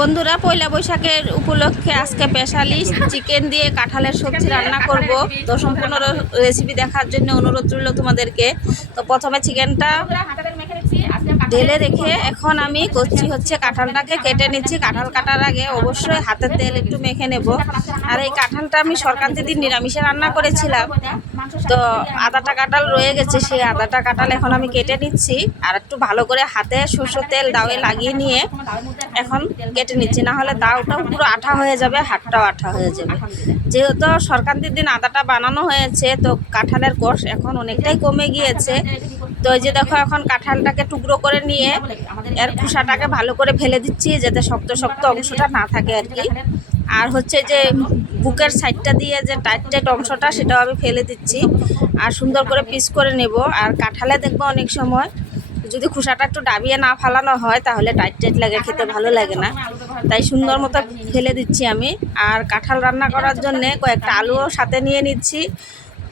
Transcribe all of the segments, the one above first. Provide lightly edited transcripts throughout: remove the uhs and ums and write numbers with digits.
বন্ধুরা, পয়লা বৈশাখের উপলক্ষে আজকে স্পেশালি চিকেন দিয়ে কাঁঠালের সবজি রান্না করব। তো সম্পূর্ণ রেসিপি দেখার জন্য অনুরোধ রইল তোমাদেরকে। তো প্রথমে চিকেনটা ঢেলে রেখে এখন আমি করছি হচ্ছে কাঁঠালটাকে কেটে নিচ্ছি। কাঁঠাল কাটার আগে অবশ্যই হাতের তেল একটু মেখে নেব। আর এই কাঁঠালটা আমি সংক্রান্তির দিন নিরামিষে রান্না করেছিলাম, তো আদাটা কাঁঠাল রয়ে গেছে, সেই আদাটা কাঁঠাল এখন আমি কেটে নিচ্ছি। আর একটু ভালো করে হাতে সরষের তেল দাওয়ে লাগিয়ে নিয়ে এখন কেটে নিচ্ছি, না হলে দাওটাও পুরো আঠা হয়ে যাবে, হাতটাও আঠা হয়ে যাবে। যেহেতু সংক্রান্তির দিন আদাটা বানানো হয়েছে, তো কাঁঠালের কষ এখন অনেকটাই কমে গিয়েছে। তো এই যে দেখো, এখন কাঁঠালটাকে টুকরো করে নিয়ে এর খোসাটাকে ভালো করে ফেলে দিচ্ছি, যাতে শক্ত শক্ত অংশটা না থাকে আর কি। আর হচ্ছে যে বুকের সাইডটা দিয়ে যে টাইট টাইট অংশটা, সেটাও আমি ফেলে দিচ্ছি। আর সুন্দর করে পিস করে নেব। আর কাঁঠালে দেখবো অনেক সময় যদি খোসাটা একটু ডাবিয়ে না ফালানো হয় তাহলে টাইট টাইট লাগে, খেতে ভালো লাগে না, তাই সুন্দর মতো ফেলে দিচ্ছি আমি। আর কাঁঠাল রান্না করার জন্যে কয়েকটা আলুও সাথে নিয়ে নিচ্ছি।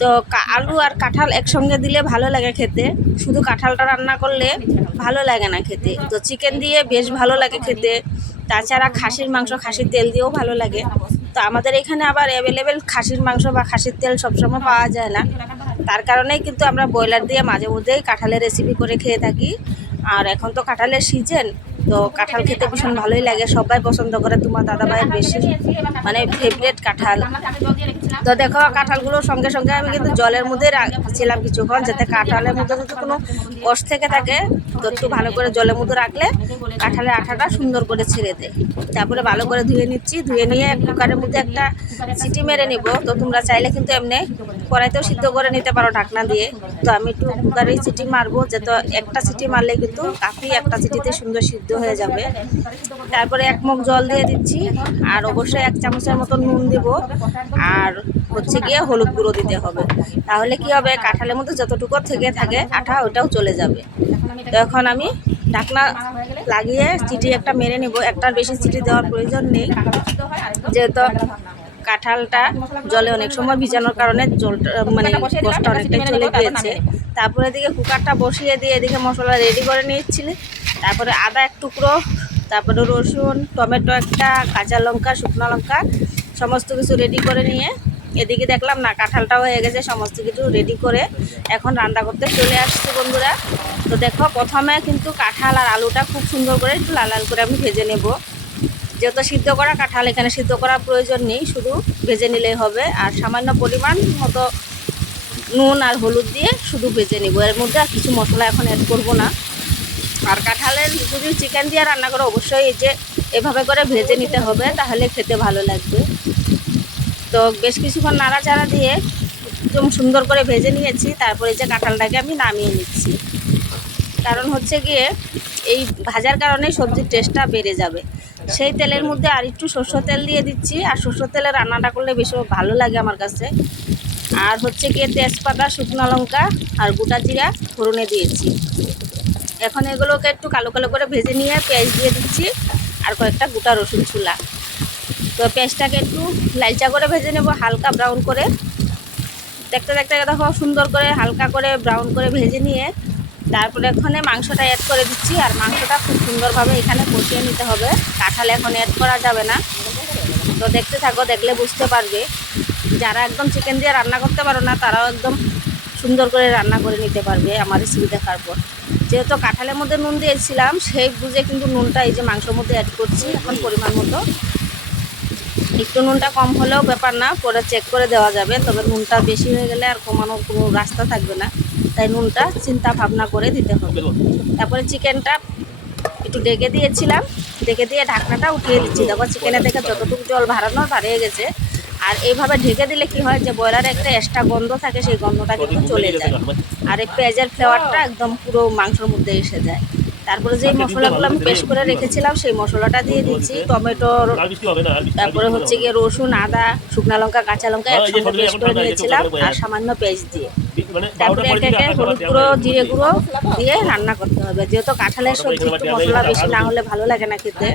তো আলু আর কাঁঠাল একসঙ্গে দিলে ভালো লাগে খেতে, শুধু কাঁঠালটা রান্না করলে ভালো লাগে না খেতে। তো চিকেন দিয়ে বেশ ভালো লাগে খেতে, তাছাড়া খাসির মাংস, খাসির তেল দিয়েও ভালো লাগে। তো আমাদের এখানে আবার অ্যাভেলেবেল খাসির মাংস বা খাসির তেল সবসময় পাওয়া যায় না, তার কারণেই কিন্তু আমরা ব্রয়লার দিয়ে মাঝে মধ্যেই কাঁঠালের রেসিপি করে খেয়ে থাকি। আর এখন তো কাঁঠালের সিজন, তো কাঁঠাল খেতে ভীষণ ভালোই লাগে, সবাই পছন্দ করে। তোমার দাদাভাইয়ের বেশি মানে ফেভারিট কাঁঠাল। তো দেখো, কাঁঠালগুলোর সঙ্গে সঙ্গে আমি কিন্তু জলের মধ্যে রাখছিলাম কিছুক্ষণ, যাতে কাঁঠালের মধ্যে যদি কোনো কষ থেকে থাকে তো একটু ভালো করে জলের মধ্যে রাখলে কাঁঠালের আঠাটা সুন্দর করে ছেড়ে দেয়। তারপরে ভালো করে ধুয়ে নিচ্ছি, ধুয়ে নিয়ে কুকারের মধ্যে একটা সিটি মেরে নিব। তো তোমরা চাইলে কিন্তু এমনি কড়াইতেও সিদ্ধ করে নিতে পারো ঢাকনা দিয়ে। তো আমি একটু কুকারেই সিটি মারবো, যাতে একটা সিটি মারলে কিন্তু কাফি একটা সিটিতে সুন্দর সিদ্ধ হয়ে যাবে। তারপরে এক মগ জল দিয়ে দিচ্ছি, আর অবশ্যই 1 চামচের মতো নুন দেব। আর হচ্ছে গিয়ে হলুদ গুঁড়ো দিতে হবে, তাহলে কি হবে, কাঁঠালের মধ্যে যতটুকু থেকে থাকে আঠা ওটাও চলে যাবে। তো এখন আমি ঢাকনা লাগিয়ে চিটি একটা মেরে নেব। একটার বেশি চিটি দেওয়ার প্রয়োজন নেই, যেহেতু কাঁঠালটা জলে অনেক সময় ভিজানোর কারণে জলটা মানে কষটা অনেকটাই চলে গিয়েছে। তারপরে এদিকে কুকারটা বসিয়ে দিয়ে এদিকে মশলা রেডি করে নিয়েছিলে। তারপরে আদা এক টুকরো, তারপরে রসুন, টমেটো একটা, কাঁচা লঙ্কা, শুকনো লঙ্কা, সমস্ত কিছু রেডি করে নিয়ে এদিকে দেখলাম না কাঁঠালটাও হয়ে গেছে, সমস্ত কিছু রেডি করে এখন রান্না করতে চলে আসছি বন্ধুরা। তো দেখো, প্রথমে কিন্তু কাঁঠাল আর আলুটা খুব সুন্দর করে একটু লাল লাল করে আমি ভেজে নেব। যেহেতু সিদ্ধ করা কাঁঠাল, এখানে সিদ্ধ করার প্রয়োজন নেই, শুধু ভেজে নিলেই হবে। আর সামান্য পরিমাণ মতো নুন আর হলুদ দিয়ে শুধু ভেজে নেব, এর মধ্যে আর কিছু মশলা এখন অ্যাড করব না। আর কাঁঠালের যদি চিকেন দিয়ে রান্না করো অবশ্যই এই যে এভাবে করে ভেজে নিতে হবে, তাহলে খেতে ভালো লাগবে। তো বেশ কিছুক্ষণ নাড়াচাড়া দিয়ে একদম সুন্দর করে ভেজে নিয়েছি। তারপরে যে কাঁঠালটাকে আমি নামিয়ে নিচ্ছি, কারণ হচ্ছে গিয়ে এই ভাজার কারণে সবজির টেস্টটা বেড়ে যাবে। সেই তেলের মধ্যে আর একটু সরষের তেল দিয়ে দিচ্ছি, আর সরষের তেলে রান্নাটা করলে বেশি ভালো লাগে আমার কাছে। আর হচ্ছে গিয়ে তেজপাতা, শুকনো লঙ্কা আর গোটা জিরা ফোড়নে দিয়েছি। এখন এগুলোকে একটু কালো কালো করে ভেজে নিয়ে পেঁয়াজ দিয়ে দিচ্ছি, আর কয়েকটা গোটা রসুন ছুলা। তো পেঁয়াজটাকে একটু লালচা করে ভেজে নেব, হালকা ব্রাউন করে। দেখতে দেখতে দেখো সুন্দর করে হালকা করে ব্রাউন করে ভেজে নিয়ে তারপরে এখানে মাংসটা অ্যাড করে দিচ্ছি। আর মাংসটা খুব সুন্দরভাবে এখানে কষিয়ে নিতে হবে, কাঁঠাল এখন অ্যাড করা যাবে না। তো দেখতে থাকো, দেখলে বুঝতে পারবে। যারা একদম চিকেন দিয়ে রান্না করতে পারো না, তারাও একদম সুন্দর করে রান্না করে নিতে পারবে আমার রেসিপি দেখার পর। যেহেতু কাঁঠালের মধ্যে নুন দিয়েছিলাম, সেই বুঝে কিন্তু নুনটা এই যে মাংসের মধ্যে অ্যাড করছি এখন পরিমাণ মতো। একটু নুনটা কম হলেও ব্যাপার না, পরে চেক করে দেওয়া যাবে, তবে নুনটা বেশি হয়ে গেলে আর কমানোর কোনো রাস্তা থাকবে না, তাই নুনটা চিন্তা ভাবনা করে দিতে হবে। তারপরে চিকেনটা একটু ডেকে দিয়েছিলাম, ডেকে দিয়ে ঢাকনাটা উঠিয়ে দিচ্ছি। দেখো চিকেনের থেকে যতটুকু জল বাড়িয়ে গেছে। আর এইভাবে ঢেকে দিলে কি হয়, যে ব্রয়লারে একটা এক্সট্রা গন্ধ থাকে, সেই গন্ধটা কিন্তু চলে যায়। আর এই পেঁয়াজের ফ্লেভারটা একদম পুরো মাংসের মধ্যে এসে যায়। তারপরে যেই মশলাগুলো আমি পেস্ট করে রেখেছিলাম সেই মশলাটা দিয়ে দিচ্ছি, টমেটোর, তারপরে হচ্ছে গিয়ে রসুন, আদা, শুকনো লঙ্কা, কাঁচা লঙ্কা একসঙ্গে পেস্ট করে নিয়েছিলাম, আর সামান্য পেঁয়াজ দিয়ে। তারপরে একে একে হলুদ গুঁড়ো, জিরে গুঁড়ো দিয়ে রান্না করতে হবে। যেহেতু কাঁঠালের সবজি একটু মশলা বেশি না হলে ভালো লাগে না খেতে,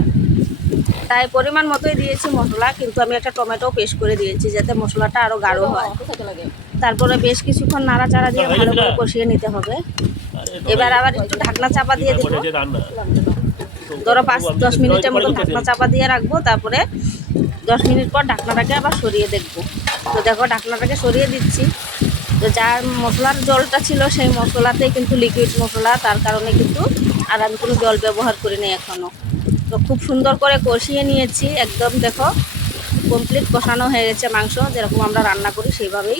তাই পরিমাণ মতোই দিয়েছি মশলা, কিন্তু আমি একটা টমেটো পেস্ট করে দিয়েছি যাতে মশলাটা আরও গাঢ় হয়। তারপরে বেশ কিছুক্ষণ নাড়াচাড়া দিয়ে ভালো করে কষিয়ে নিতে হবে। এবার আবার একটু ঢাকনা চাপা দিয়ে দেবো। ধরো 5-10 মিনিটের মতো ঢাকনা চাপা দিয়ে রাখবো, তারপরে 10 মিনিট পর ঢাকনাটাকে আবার সরিয়ে দেখবো। তো দেখো ঢাকনাটাকে সরিয়ে দিচ্ছি। তো যার মশলার জলটা ছিল সেই মশলাতেই কিন্তু লিকুইড মশলা, তার কারণে কিন্তু আর আমি কোনো জল ব্যবহার করিনি এখনও। তো খুব সুন্দর করে কষিয়ে নিয়েছি, একদম দেখো কমপ্লিট কষানো হয়ে গেছে মাংস, যেরকম আমরা রান্না করি সেইভাবেই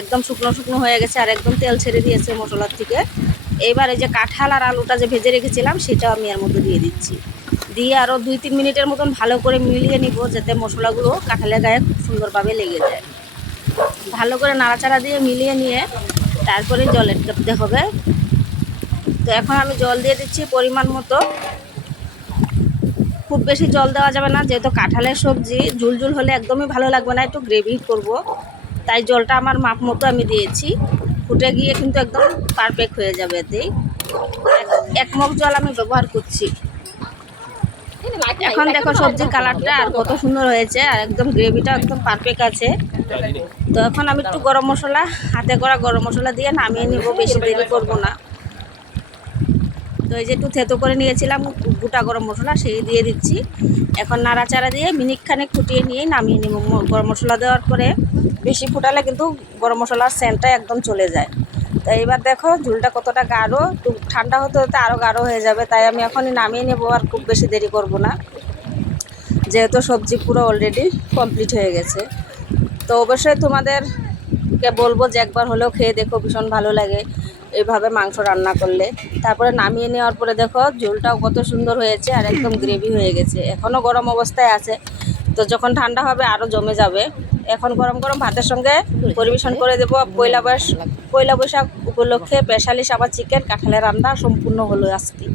একদম শুকনো শুকনো হয়ে গেছে আর একদম তেল ছেড়ে দিয়েছে মশলার থেকে। এইবার এই যে কাঁঠাল আর আলুটা যে ভেজে রেখেছিলাম সেটাও আমি এর মধ্যে দিয়ে দিচ্ছি, দিয়ে আরও 2-3 মিনিটের মতন ভালো করে মিলিয়ে নিব, যাতে মশলাগুলো কাঁঠালের গায়ে খুব সুন্দরভাবে লেগে যায়। ভালো করে নাড়াচাড়া দিয়ে মিলিয়ে নিয়ে তারপরে জলের দিতে হবে। তো এখন আমি জল দিয়ে দিচ্ছি পরিমাণ মতো, খুব বেশি জল দেওয়া যাবে না, যেহেতু কাঁঠালের সবজি ঝুলঝুল হলে একদমই ভালো লাগবে না, একটু গ্রেভি করব, তাই জলটা আমার মাপ মতো আমি দিয়েছি। ফুটে গিয়ে কিন্তু একদম পারফেক্ট হয়ে যাবে, এতেই 1 মগ জল আমি ব্যবহার করছি। এখন দেখো সবজির কালারটা আর কত সুন্দর হয়েছে, আর একদম গ্রেভিটা একদম পারফেক্ট আছে। তো এখন আমি একটু গরম মশলা, হাতে করা গরম মশলা দিয়ে নামিয়ে নিব, বেশি দেরি করব না। তো এই যে একটু থেতো করে নিয়েছিলাম গোটা গরম মশলা, সেই দিয়ে দিচ্ছি। এখন নাড়াচাড়া দিয়ে মিনিটখানেক ফুটিয়ে নিয়েই নামিয়ে নিব। গরম মশলা দেওয়ার পরে বেশি ফুটালে কিন্তু গরম মশলার সেন্টটা একদম চলে যায়। তো এইবার দেখো ঝুলটা কতটা গাঢ়, একটু ঠান্ডা হতে হতে আরও গাঢ় হয়ে যাবে, তাই আমি এখনই নামিয়ে নেবো, আর খুব বেশি দেরি করব না, যেহেতু সবজি পুরো অলরেডি কমপ্লিট হয়ে গেছে। তো অবশ্যই তোমাদেরকে বলবো যে একবার হলেও খেয়ে দেখো, ভীষণ ভালো লাগে এইভাবে মাংস রান্না করলে। তারপরে নামিয়ে নেওয়ার পরে দেখো ঝোলটাও কত সুন্দর হয়েছে আর একদম গ্রেভি হয়ে গেছে, এখনও গরম অবস্থায় আছে। তো যখন ঠান্ডা হবে আরও জমে যাবে। এখন গরম গরম ভাতের সঙ্গে পরিবেশন করে দেবো। পয়লা বৈশাখ উপলক্ষে স্পেশালি সাবা চিকেন কাঁঠালের রান্না সম্পূর্ণ হলো আজকে।